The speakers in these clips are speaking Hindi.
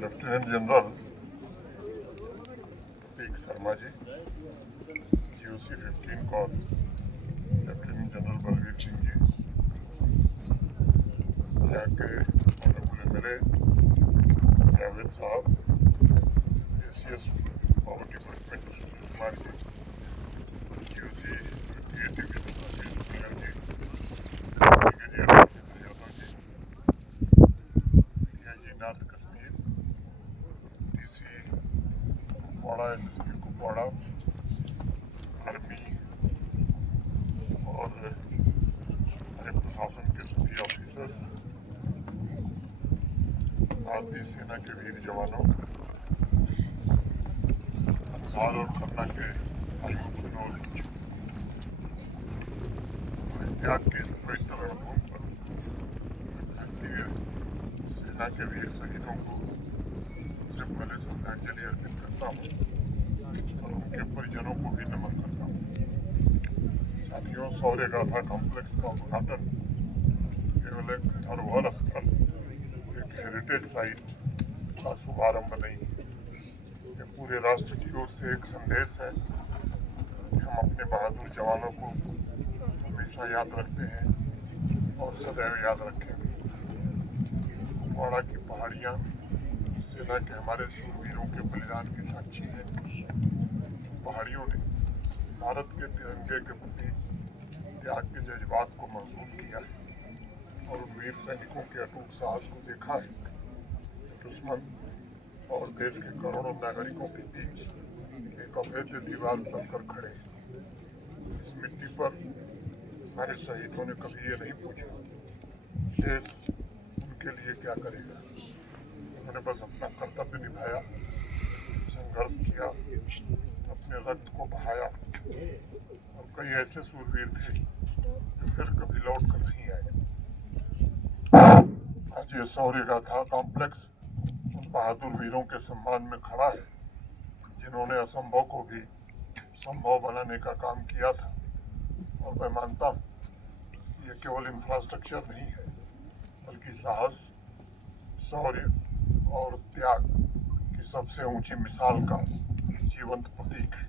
Lieutenant general Prateek Sharma ji, GOC 15 corps lieutenant general Balvir Singh ji, यहाँ के ऑनरेबल MLA जावेद साहब, ACS power department Sunil Kumar ji, GOC 28 division Rajesh Nair ji, brigadier Rajendra Yadav ji, DIG north Kashmir, DC Kupwara, SSP Kupwara, army और हमारे प्रशासन के सभी ऑफिसर्स, भारतीय सेना के वीर जवानों, तंगधार और खन्ना के भाइयों बहनों और बच्चों, आज त्याग के इस पवित्र रणभूमि पर भारतीय सेना के वीर शहीदों को सबसे पहले श्रद्धांजलि अर्पित करता हूँ और उनके परिजनों को भी नमन करता हूँ। साथियों, शौर्य गाथा कॉम्प्लेक्स का उद्घाटन केवल एक धरोहर स्थल, एक हेरिटेज साइट का शुभारंभ नहीं है, ये पूरे राष्ट्र की ओर से एक संदेश है कि हम अपने बहादुर जवानों को हमेशा याद रखते हैं और सदैव याद रखेंगे। कुपवाड़ा की पहाड़ियाँ सेना के हमारे शूरवीरों के बलिदान की साक्षी है। इन पहाड़ियों ने भारत के तिरंगे के प्रति त्याग के जज्बात को महसूस किया है और उन वीर सैनिकों के अटूट साहस को देखा है जो दुश्मन और देश के करोड़ों नागरिकों के बीच एक अभेद्य दीवार बनकर खड़े हैं। इस मिट्टी पर हमारे शहीदों ने कभी ये नहीं पूछा देश उनके लिए क्या करेगा। उन्होंने बस अपना कर्तव्य निभाया, संघर्ष किया, अपने रक्त को बहाया और कई ऐसे शूरवीर थे जो फिर कभी लौट कर नहीं आए। आज ये शौर्य गाथा कॉम्प्लेक्स उन बहादुर वीरों के सम्मान में खड़ा है जिन्होंने असंभव को भी संभव बनाने का काम किया था। और मैं मानता हूँ ये केवल इंफ्रास्ट्रक्चर नहीं है बल्कि साहस, शौर्य और त्याग की सबसे ऊंची मिसाल का जीवंत प्रतीक है।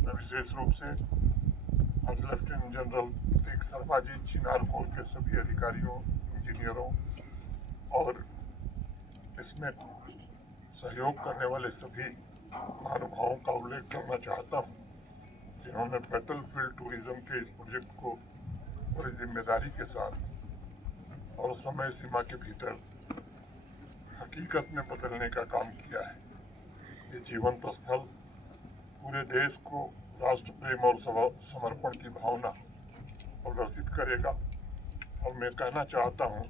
मैं विशेष रूप से आज लेफ्टिनेंट जनरल प्रतीक शर्मा जी, चिनार कोर के सभी अधिकारियों, इंजीनियरों और इसमें सहयोग करने वाले सभी महानुभावों का उल्लेख करना चाहता हूँ जिन्होंने बैटलफील्ड टूरिज्म के इस प्रोजेक्ट को बड़ी जिम्मेदारी के साथ और समय सीमा के भीतर हकीकत में बदलने का काम किया है। ये जीवंत स्थल पूरे देश को राष्ट्र प्रेम और समर्पण की भावना प्रदर्शित करेगा और मैं कहना चाहता हूँ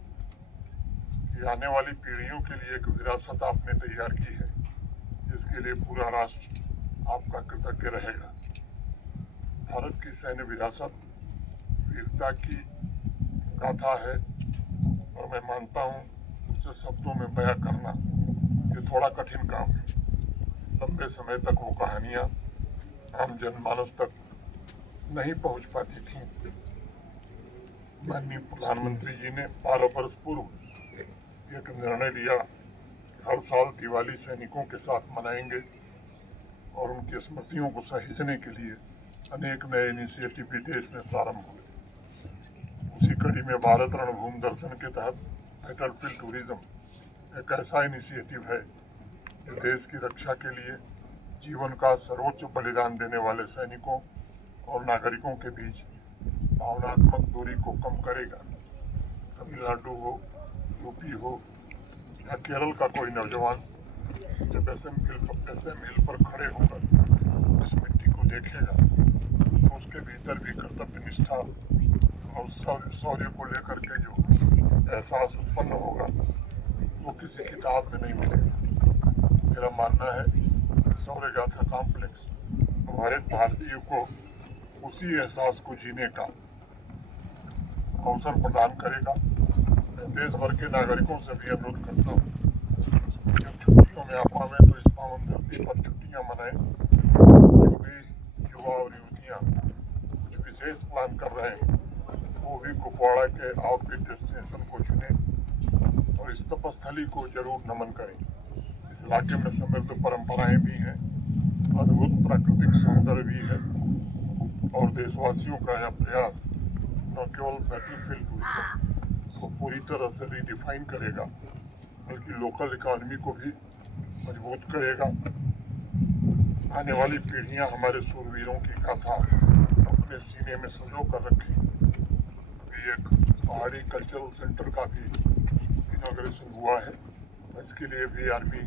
कि आने वाली पीढ़ियों के लिए एक विरासत आपने तैयार की है जिसके लिए पूरा राष्ट्र आपका कृतज्ञ रहेगा। भारत की सैन्य विरासत वीरता की गाथा है और मैं मानता हूँ उसे शब्दों में बयां करना ये थोड़ा कठिन काम है। लंबे समय तक वो कहानियाँ आम जनमानस तक नहीं पहुँच पाती थीं। माननीय प्रधानमंत्री जी ने 12 वर्ष पूर्व एक निर्णय लिया कि हर साल दिवाली सैनिकों के साथ मनाएंगे और उनकी स्मृतियों को सहेजने के लिए अनेक नए इनिशिएटिव भी देश में प्रारंभ हुए। उसी कड़ी में भारत रणभूमि दर्शन के तहत बैटलफील्ड टूरिज्म एक ऐसा इनिशिएटिव है जो देश की रक्षा के लिए जीवन का सर्वोच्च बलिदान देने वाले सैनिकों और नागरिकों के बीच भावनात्मक दूरी को कम करेगा। तमिलनाडु हो, यूपी हो या केरल का कोई नौजवान जब SM हिल पर खड़े होकर इस मिट्टी को देखेगा तो उसके भीतर भी कर्तव्य निष्ठा और शौर्य को लेकर के जो एहसास उत्पन्न होगा वो किसी किताब में नहीं मिलेगा। मेरा मानना है कि शौर्य गाथा कॉम्प्लेक्स हमारे भारतीयों को उसी एहसास को जीने का अवसर प्रदान करेगा। मैं देश भर के नागरिकों से भी अनुरोध करता हूँ जब छुट्टियों में आप आवें तो इस पावन धरती पर छुट्टियाँ मनाएं। जो भी युवा और युवतियाँ कुछ विशेष प्लान कर रहे हैं वो भी कुपवाड़ा के आउटबीट डेस्टिनेशन को चुने और इस तपस्थली को जरूर नमन करें। इस इलाके में समृद्ध परंपराएं भी हैं, अद्भुत प्राकृतिक सौंदर्य भी है और देशवासियों का यह प्रयास न केवल बैटलफील्ड टूरिज्म को पूरी तरह से रीडिफाइन करेगा बल्कि लोकल इकोनॉमी को भी मजबूत करेगा। आने वाली पीढ़ियां हमारे सूरवीरों की गाथा अपने सीने में संजो कर रखेंगी। अभी एक पहाड़ी कल्चरल सेंटर का भी इनॉग्रेशन हुआ है। इसके लिए भी आर्मी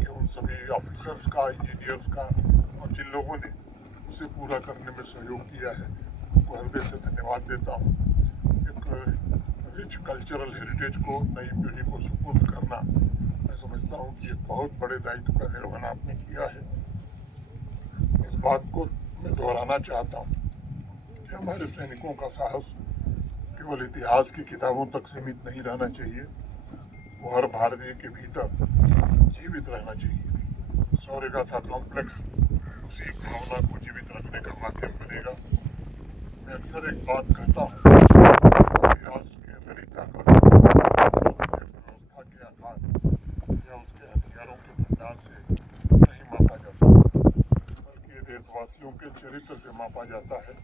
के उन सभी ऑफिसर्स का, इंजीनियर्स का और जिन लोगों ने उसे पूरा करने में सहयोग किया है उनको हृदय से धन्यवाद देता हूँ। एक रिच कल्चरल हेरिटेज को नई पीढ़ी को सुपुर्द करना मैं समझता हूँ कि एक बहुत बड़े दायित्व का निर्वहन आपने किया है। इस बात को मैं दोहराना चाहता हूँ कि हमारे सैनिकों का साहस केवल इतिहास की किताबों तक सीमित नहीं रहना चाहिए, वो हर भारतीय के भीतर जीवित रहना चाहिए। शौर्य गाथा कॉम्प्लेक्स उसी भावना को जीवित रखने का माध्यम बनेगा। मैं अक्सर एक बात कहता हूँ, राष्ट्र की असली ताकत उसकी अर्थव्यवस्था के आकार या उसके हथियारों के भंडार से नहीं मापा जा सकता, बल्कि ये देशवासियों के चरित्र से मापा जाता है।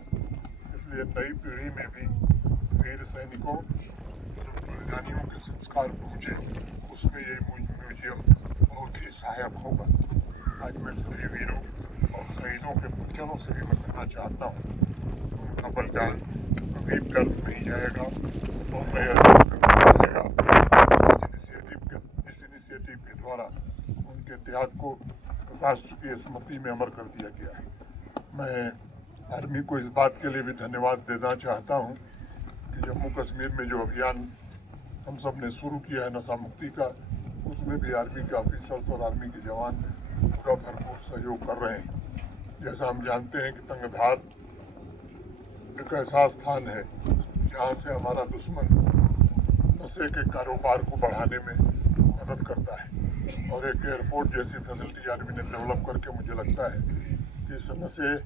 इसलिए नई पीढ़ी में भी वीर सैनिकों और बलिदानियों के संस्कार पहुँचे, उसमें ये म्यूजियम बहुत ही सहायक होगा। आज मैं सभी वीरों और शहीदों के परिजनों से भी मैं कहना चाहता हूँ कि उनका बलिदान कभी व्यर्थ नहीं जाएगा और नया देश कभी रहेगा। इस इनिशिएटिव के द्वारा उनके त्याग को राष्ट्र की स्मृति में अमर कर दिया गया है। मैं आर्मी को इस बात के लिए भी धन्यवाद देना चाहता हूँ कि जम्मू कश्मीर में जो अभियान हम सब ने शुरू किया है नशा मुक्ति का, उसमें भी आर्मी के ऑफिसर्स और आर्मी के जवान पूरा भरपूर सहयोग कर रहे हैं। जैसा हम जानते हैं कि तंगधार एक ऐसा स्थान है जहाँ से हमारा दुश्मन नशे के कारोबार को बढ़ाने में मदद करता है और एक एयरपोर्ट जैसी फैसिलिटी आर्मी ने डेवलप करके मुझे लगता है कि इस नशे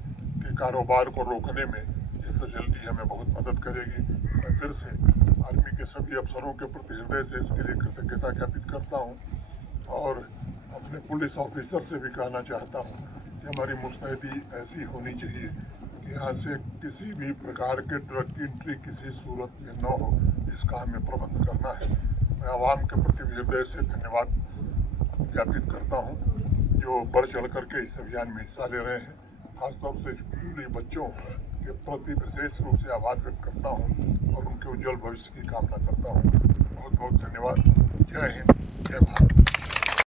के कारोबार को रोकने में ये फैसिलिटी हमें बहुत मदद करेगी। मैं फिर से आर्मी के सभी अफसरों के प्रति हृदय से इसके लिए कृतज्ञता ज्ञापित करता हूँ और अपने पुलिस ऑफिसर से भी कहना चाहता हूँ कि हमारी मुस्तैदी ऐसी होनी चाहिए कि यहाँ से किसी भी प्रकार के ड्रग की एंट्री किसी सूरत में न हो, इसका हमें प्रबंध करना है। मैं आवाम के प्रति भी हृदय से धन्यवाद ज्ञापित करता हूँ जो बढ़ चढ़ करके इस अभियान में हिस्सा ले रहे हैं। खासतौर से स्कूली बच्चों के प्रति विशेष रूप से आभार व्यक्त करता हूँ और उनके उज्जवल भविष्य की कामना करता हूँ। बहुत बहुत धन्यवाद। जय हिंद, जय भारत।